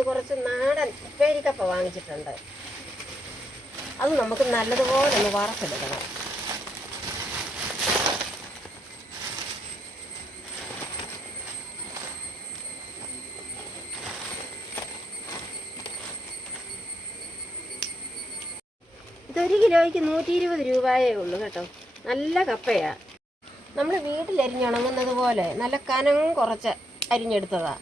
കുറച്ച് നാടൻ പേരിക്കപ്പ വാങ്ങിച്ചിട്ടുണ്ട്. അത് നമുക്ക് നല്ലതുപോലെ ഒന്ന് വറക്കെടുക്കണം ഇതൊരു കിലോയ്ക്ക് നൂറ്റി ഇരുപത് രൂപയേ ഉള്ളൂ കേട്ടോ. നല്ല കപ്പയാ. നമ്മൾ വീട്ടിലരിഞ്ഞുണങ്ങുന്നത് പോലെ നല്ല കനം കുറച്ച് അരിഞ്ഞെടുത്തതാ.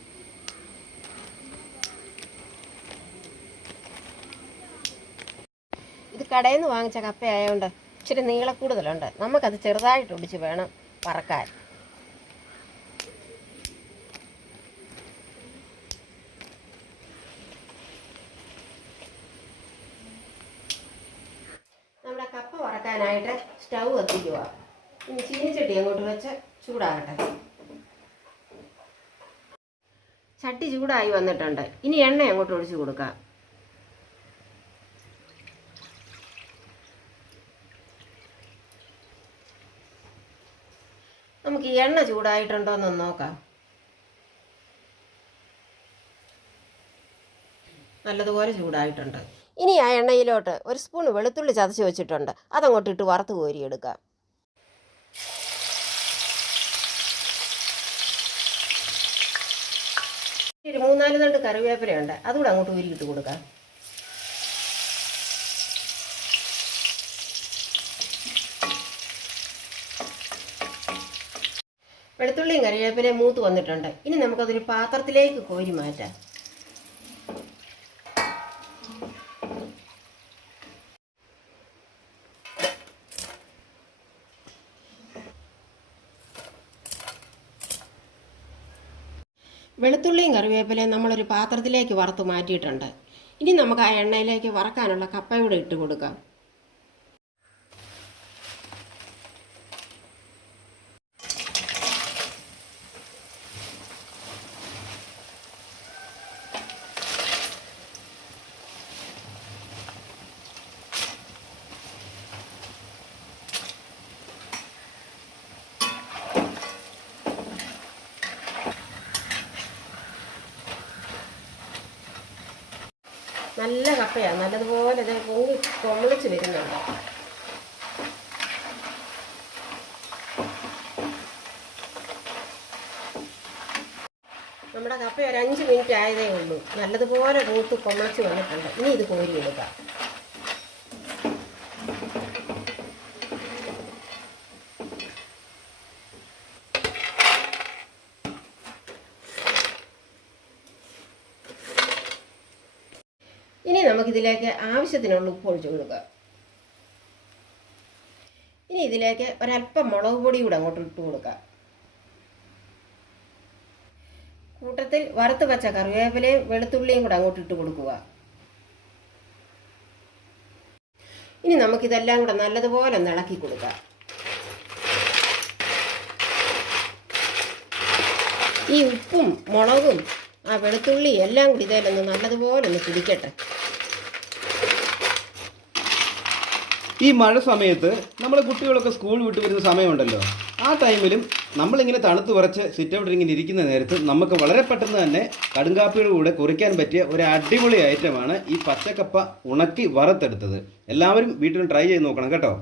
ഇത് കടയിൽ നിന്ന് വാങ്ങിച്ച കപ്പ ആയതുകൊണ്ട് ഇച്ചിരി നീളക്കൂടുതലുണ്ട് നമുക്കത് ചെറുതായിട്ട് ഒടിച്ച് വേണം വറക്കാൻ നമ്മുടെ കപ്പ വറക്കാനായിട്ട് സ്റ്റൗ കത്തിക്കുക. ഇനി ചീനിച്ചട്ടി അങ്ങോട്ട് വെച്ച് ചൂടാകട്ടെ. ചട്ടി ചൂടായി വന്നിട്ടുണ്ട്. ഇനി എണ്ണ അങ്ങോട്ട് ഒഴിച്ചു കൊടുക്കാം. നമുക്ക് ഈ എണ്ണ ചൂടായിട്ടുണ്ടോ എന്ന് നോക്കാം. നല്ലതുപോലെ ചൂടായിട്ടുണ്ട്. ഇനി ആ എണ്ണയിലോട്ട് ഒരു സ്പൂൺ വെളുത്തുള്ളി ചതച്ച് വെച്ചിട്ടുണ്ട്. അതങ്ങോട്ട് ഇട്ട് വറുത്ത് കോരിയെടുക്കാം. ഒരു മൂന്നാൽ തണ്ട് കറിവേപ്പിലയുണ്ട്. അതുകൂടെ അങ്ങോട്ട് ഊരിയിട്ട് കൊടുക്കാം. വെളുത്തുള്ളിയും കറിവേപ്പിലയും മൂത്ത് വന്നിട്ടുണ്ട്. ഇനി നമുക്കതൊരു പാത്രത്തിലേക്ക് കോരി മാറ്റാം. വെളുത്തുള്ളിയും കറിവേപ്പിലയും നമ്മളൊരു പാത്രത്തിലേക്ക് വറുത്ത് മാറ്റിയിട്ടുണ്ട്. ഇനി നമുക്ക് ആ എണ്ണയിലേക്ക് വറക്കാനുള്ള കപ്പയൂടെ ഇട്ട് കൊടുക്കാം. നല്ല കപ്പയാണ്. നല്ലതുപോലെ ഇത് പൊങ്ങി കൊമളിച്ച് വരുന്നുണ്ട് നമ്മുടെ കപ്പ ഒരു അഞ്ച് മിനിറ്റ് ആയതേ ഉള്ളൂ. നല്ലതുപോലെ കൂത്ത് കൊമ്മളച്ച് വന്നിട്ടുണ്ട്. ഇനി ഇത് കോരിയെടുക്കാം. ഇനി നമുക്കിതിലേക്ക് ആവശ്യത്തിനുള്ള ഉപ്പ് ഒഴിച്ചു കൊടുക്കാം ഇനി ഇതിലേക്ക് ഒരല്പം മുളക് പൊടി കൂടെ അങ്ങോട്ട് ഇട്ട് കൊടുക്കുക. കൂട്ടത്തിൽ വറുത്ത് വെച്ച കറിവേപ്പിലയും വെളുത്തുള്ളിയും കൂടെ അങ്ങോട്ട് ഇട്ട് കൊടുക്കുക. ഇനി നമുക്കിതെല്ലാം കൂടെ നല്ലതുപോലെ ഒന്ന് ഇളക്കി കൊടുക്കാം ഈ ഉപ്പും മുളകും ആ വെളുത്തുള്ളി എല്ലാം കൂടി ഇതിലൊന്ന് നല്ലതുപോലെ ഒന്ന് പിടിക്കട്ടെ. ഈ മഴ സമയത്ത് നമ്മുടെ കുട്ടികളൊക്കെ സ്കൂൾ വിട്ട് വരുന്ന സമയമുണ്ടല്ലോ. ആ ടൈമിലും നമ്മളിങ്ങനെ തണുത്ത് കുറച്ച് സിറ്റ് ഔട്ട് ഇങ്ങനെ ഇരിക്കുന്ന നേരത്ത് നമുക്ക് വളരെ പെട്ടെന്ന് തന്നെ കടുങ്കാപ്പിയുടെ കൂടെ കുറിക്കാൻ പറ്റിയ ഒരു അടിപൊളി ഐറ്റമാണ് ഈ പച്ചക്കപ്പ ഉണക്കി വറുത്തെടുത്തത്. എല്ലാവരും വീട്ടിൽ ട്രൈ ചെയ്ത് നോക്കണം കേട്ടോ.